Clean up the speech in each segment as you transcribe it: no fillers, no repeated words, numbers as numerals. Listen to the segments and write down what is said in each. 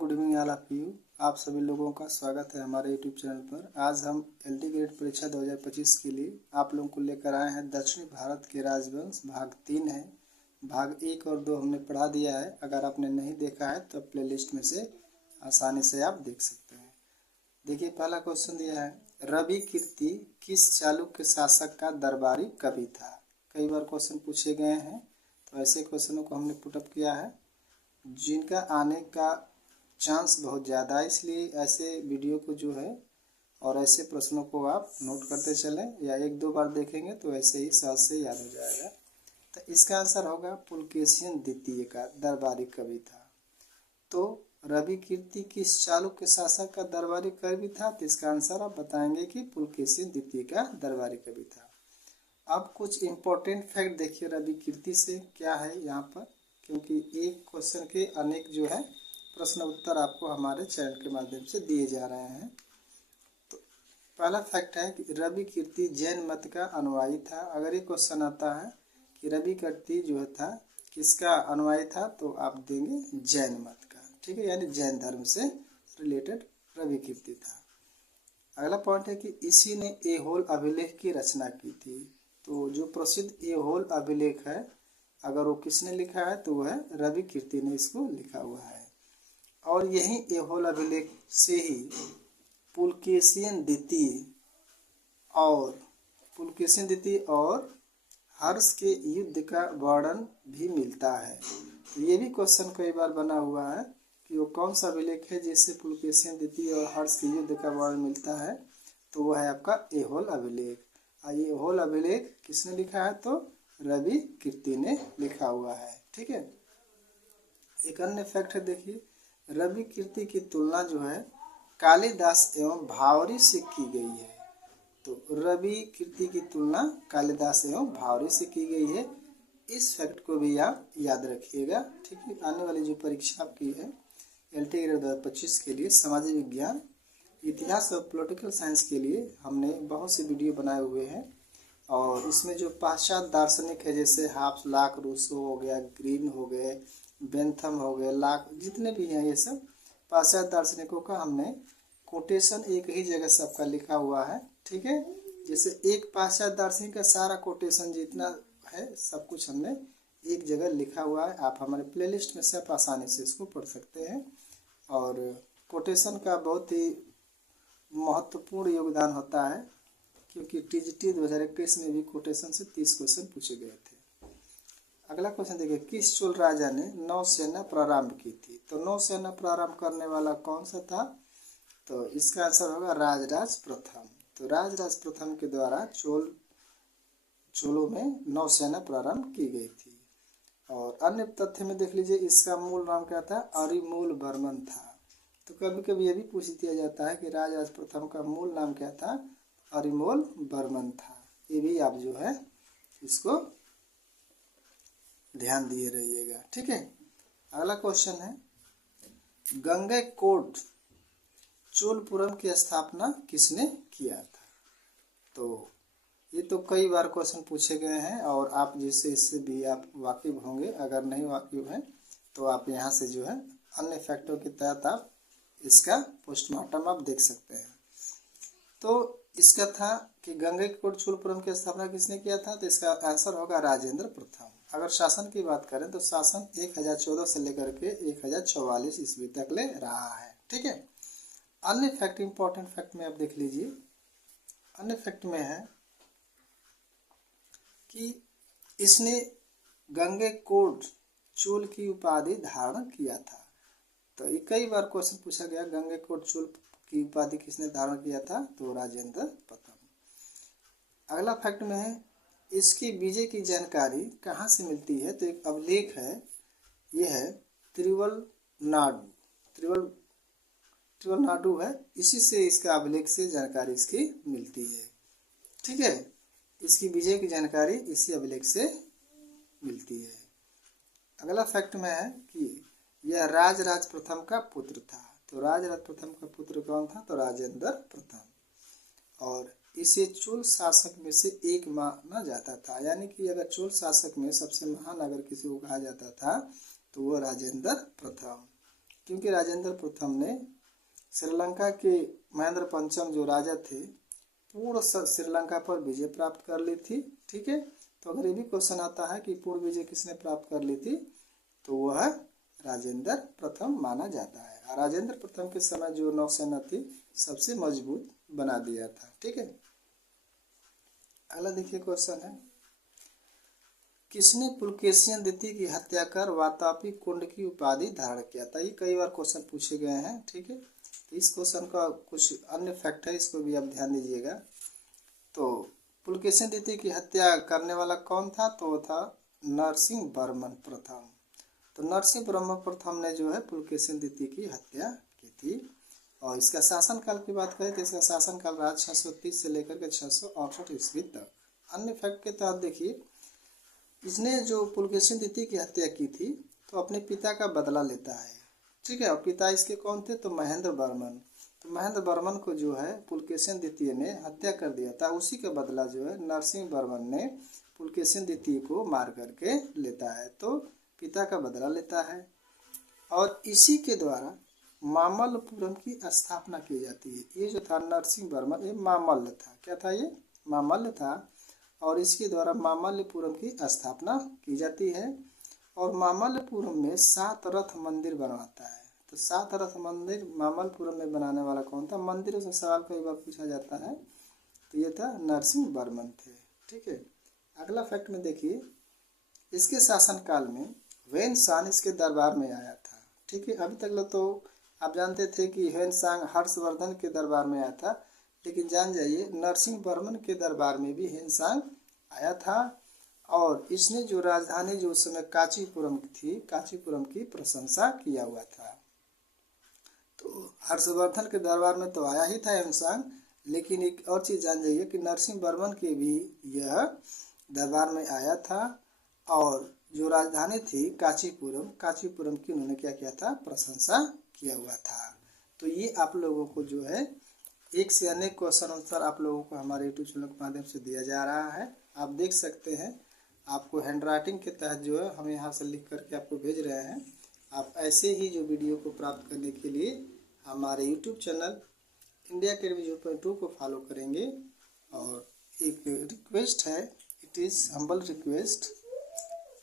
Good evening all of you. आप सभी लोगों का स्वागत है हमारे यूट्यूब चैनल पर। आज हम एलडी ग्रेड परीक्षा 2025 के लिए आप लोगों को लेकर आए हैं। दक्षिण भारत के राजवंश भाग 3 है। भाग 1 और 2 हमने पढ़ा दिया है। अगर आपने नहीं देखा है तो प्लेलिस्ट में से आसानी से आप देख सकते हैं। देखिए, पहला क्वेश्चन दिया है, रवि कीर्ति किस चालुक्य शासक का दरबारी कवि था। कई बार क्वेश्चन पूछे गए हैं, तो ऐसे क्वेश्चनों को हमने पुटअप किया है जिनका आने का चांस बहुत ज़्यादा है। इसलिए ऐसे वीडियो को जो है और ऐसे प्रश्नों को आप नोट करते चलें, या एक दो बार देखेंगे तो ऐसे ही सहज से याद हो जाएगा। तो इसका आंसर होगा पुलकेशिन द्वितीय का दरबारी कवि था। तो रवि कीर्ति किस चालुक्य शासक का दरबारी कवि था, तो इसका आंसर आप बताएंगे कि पुलकेशिन द्वितीय का दरबारी कवि था। अब कुछ इम्पोर्टेंट फैक्ट देखिए रवि कीर्ति से क्या है यहाँ पर, क्योंकि एक क्वेश्चन के अनेक जो है प्रश्न उत्तर आपको हमारे चैनल के माध्यम से दिए जा रहे हैं। तो पहला फैक्ट है कि रवि कीर्ति जैन मत का अनुयायी था। अगर ये क्वेश्चन आता है कि रवि कीर्ति जो था किसका अनुयायी था, तो आप देंगे जैन मत का, ठीक है, यानी जैन धर्म से रिलेटेड रवि कीर्ति था। अगला पॉइंट है कि इसी ने ऐहोल अभिलेख की रचना की थी। तो जो प्रसिद्ध ऐहोल अभिलेख है, अगर वो किसने लिखा है तो वह रवि कीर्ति ने इसको लिखा हुआ है। और यही ऐहोल अभिलेख से ही पुलकेशिन द्वितीय और हर्ष के युद्ध का वर्णन भी मिलता है। तो ये भी क्वेश्चन कई बार बना हुआ है कि वो कौन सा अभिलेख है जिससे पुलकेशिन द्वितीय और हर्ष के युद्ध का वर्णन मिलता है, तो वह है आपका ऐहोल अभिलेख। ऐहोल अभिलेख किसने लिखा है, तो रवि कीर्ति ने लिखा हुआ है, ठीक है। एक अन्य फैक्ट है, देखिए रवि कीर्ति की तुलना जो है कालिदास एवं भावरी से की गई है। तो रवि कीर्ति की तुलना कालिदास एवं भावरी से की गई है। इस फैक्ट को भी आप याद रखिएगा, ठीक है। आने वाली जो परीक्षा आपकी है एलटी ग्रेड 2025 के लिए सामाजिक विज्ञान, इतिहास और पॉलिटिकल साइंस के लिए हमने बहुत से वीडियो बनाए हुए हैं। और इसमें जो पाश्चात्य दार्शनिक है, जैसे हाफ्स, लाक, रूसो हो गया, ग्रीन हो गए, बेंथम हो गए, लाक, जितने भी हैं ये सब पाश्चात्य दार्शनिकों का हमने कोटेशन एक ही जगह सबका लिखा हुआ है, ठीक है। जैसे एक पाश्चात्य दार्शनिक का सारा कोटेशन जितना है सब कुछ हमने एक जगह लिखा हुआ है। आप हमारे प्लेलिस्ट में से आप आसानी से इसको पढ़ सकते हैं। और कोटेशन का बहुत ही महत्वपूर्ण योगदान होता है, क्योंकि टीजीटी 2021 में भी कोटेशन से 30 क्वेश्चन पूछे गए थे। अगला क्वेश्चन देखिए, किस चोल राजा ने नौसेना प्रारंभ की थी। तो नौसेना प्रारंभ करने वाला कौन सा था, तो इसका आंसर होगा राजराज प्रथम। तो राजराज प्रथम के द्वारा चोलों में नौसेना प्रारंभ की गई थी। और अन्य तथ्य में देख लीजिए, इसका मूल नाम क्या था, अरिमूल वर्मन था। तो कभी कभी ये भी पूछ दिया जाता है कि राजराज प्रथम का मूल नाम क्या था, अरिमूल वर्मन था। ये भी आप जो है इसको ध्यान दिए रहिएगा, ठीक है। अगला क्वेश्चन है, गंगैकोंड चोलपुरम की स्थापना किसने किया था। तो ये तो कई बार क्वेश्चन पूछे गए हैं और आप जिससे इससे भी आप वाकिफ होंगे। अगर नहीं वाकिफ हैं तो आप यहाँ से जो है अन्य फैक्टरों के तहत आप इसका पोस्टमार्टम आप देख सकते हैं। तो इसका था कि गंगैकोंड चोलपुरम की स्थापना किसने किया था, तो इसका आंसर होगा राजेंद्र प्रथम। अगर शासन की बात करें तो शासन 1014 से लेकर के 1044 ईस्वी तक ले रहा है, ठीक है। अन्य फैक्ट, इंपॉर्टेंट फैक्ट में आप देख लीजिए। अन्य फैक्ट में है कि इसने गंगैकोंड चोल की उपाधि धारण किया था। तो ये कई बार क्वेश्चन पूछा गया, गंगैकोंड चोल की उपाधि किसने धारण किया था, तो राजेंद्र प्रथम। अगला फैक्ट में है, इसकी विजय की जानकारी कहाँ से मिलती है, तो एक अभिलेख है, यह है तिरुवल्नाडु है। इसी से इसका अभिलेख से जानकारी इसकी मिलती है, ठीक है। इसकी विजय की जानकारी इसी अभिलेख से मिलती है। अगला फैक्ट में है कि यह राजराज प्रथम का पुत्र था। तो राजराज प्रथम का पुत्र कौन था, तो राजेंद्र प्रथम। और इसे चोल शासक में से एक माना जाता था, यानी कि अगर चोल शासक में सबसे महान अगर किसी को कहा जाता था तो वो राजेंद्र प्रथम। क्योंकि राजेंद्र प्रथम ने श्रीलंका के महेंद्र पंचम जो राजा थे पूर्ण श्रीलंका पर विजय प्राप्त कर ली थी। ठीक है, तो अगर ये भी क्वेश्चन आता है कि पूर्ण विजय किसने प्राप्त कर ली थी, तो वह राजेंद्र प्रथम माना जाता है। और राजेंद्र प्रथम के समय जो नौसेना थी सबसे मजबूत बना दिया था। ठीक है, अगला देखिए क्वेश्चन है, किसने पुलकेशिन द्वितीय की हत्या कर वातापी कुंड की उपाधि धारण किया था। ये कई बार क्वेश्चन पूछे गए हैं। ठीक है, तो इस क्वेश्चन का कुछ अन्य फैक्ट है, इसको भी आप ध्यान दीजिएगा। तो पुलकेशिन द्वितीय की हत्या करने वाला कौन था, तो वो था नरसिंह वर्मन प्रथम। तो नरसिंह वर्मन प्रथम ने जो है पुलकेशिन द्वितीय की हत्या की थी। और इसका शासनकाल की बात करें तो इसका शासनकाल रहा 630 से लेकर के 668 ईस्वी तक। अन्य फैक्ट के तहत देखिए, इसने जो पुलकेशिन द्वितीय की हत्या की थी तो अपने पिता का बदला लेता है। ठीक है, और पिता इसके कौन थे, तो महेंद्र वर्मन। तो महेंद्र वर्मन को जो है पुलकेशिन द्वितीय ने हत्या कर दिया था, उसी का बदला जो है नरसिंह वर्मन ने पुलकेशिन द्वितीय को मार करके लेता है, तो पिता का बदला लेता है। और इसी के द्वारा मामल्लपुरम की स्थापना की जाती है। ये जो था नरसिंह वर्मन, ये मामल्ल था। क्या था ये, मामल्ल था। और इसके द्वारा मामल्लपुरम की स्थापना की जाती है। और मामल्लपुरम में 7 रथ मंदिर बनवाता है। तो 7 रथ मंदिर मामल्लपुरम में बनाने वाला कौन था, मंदिरों से सवाल कई बार पूछा जाता है, तो ये था नरसिंह वर्मन थे। ठीक है, अगला फैक्ट में देखिए, इसके शासनकाल में ह्वेन सांग इसके दरबार में आया था। ठीक है, अभी तक तो आप जानते थे कि ह्वेन सांग हर्षवर्धन के दरबार में आया था, लेकिन जान जाइए नरसिंह वर्मन के दरबार में भी ह्वेन सांग आया था। और इसने जो राजधानी जो उस समय कांचीपुरम थी, कांचीपुरम की प्रशंसा किया हुआ था। तो हर्षवर्धन के दरबार में तो आया ही था ह्वेन सांग, लेकिन एक और चीज़ जान जाइए कि नरसिंह वर्मन के भी यह दरबार में आया था। और जो राजधानी थी कांचीपुरम, कांचीपुरम की उन्होंने क्या किया था, प्रशंसा किया हुआ था। तो ये आप लोगों को जो है एक से अनेक क्वेश्चन आंसर आप लोगों को हमारे यूट्यूब चैनल के माध्यम से दिया जा रहा है। आप देख सकते हैं, आपको हैंड राइटिंग के तहत जो है हम यहाँ से लिख करके आपको भेज रहे हैं। आप ऐसे ही जो वीडियो को प्राप्त करने के लिए हमारे यूट्यूब चैनल इंडिया अकेडमी 0.2 को फॉलो करेंगे। और एक रिक्वेस्ट है, it is humble request,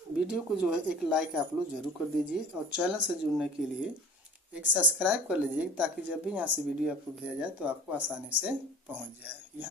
video को जो है एक लाइक आप लोग जरूर कर दीजिए। और चैनल से जुड़ने के लिए एक सब्सक्राइब कर लीजिए, ताकि जब भी यहाँ से वीडियो आपको भेजा जाए तो आपको आसानी से पहुँच जाए।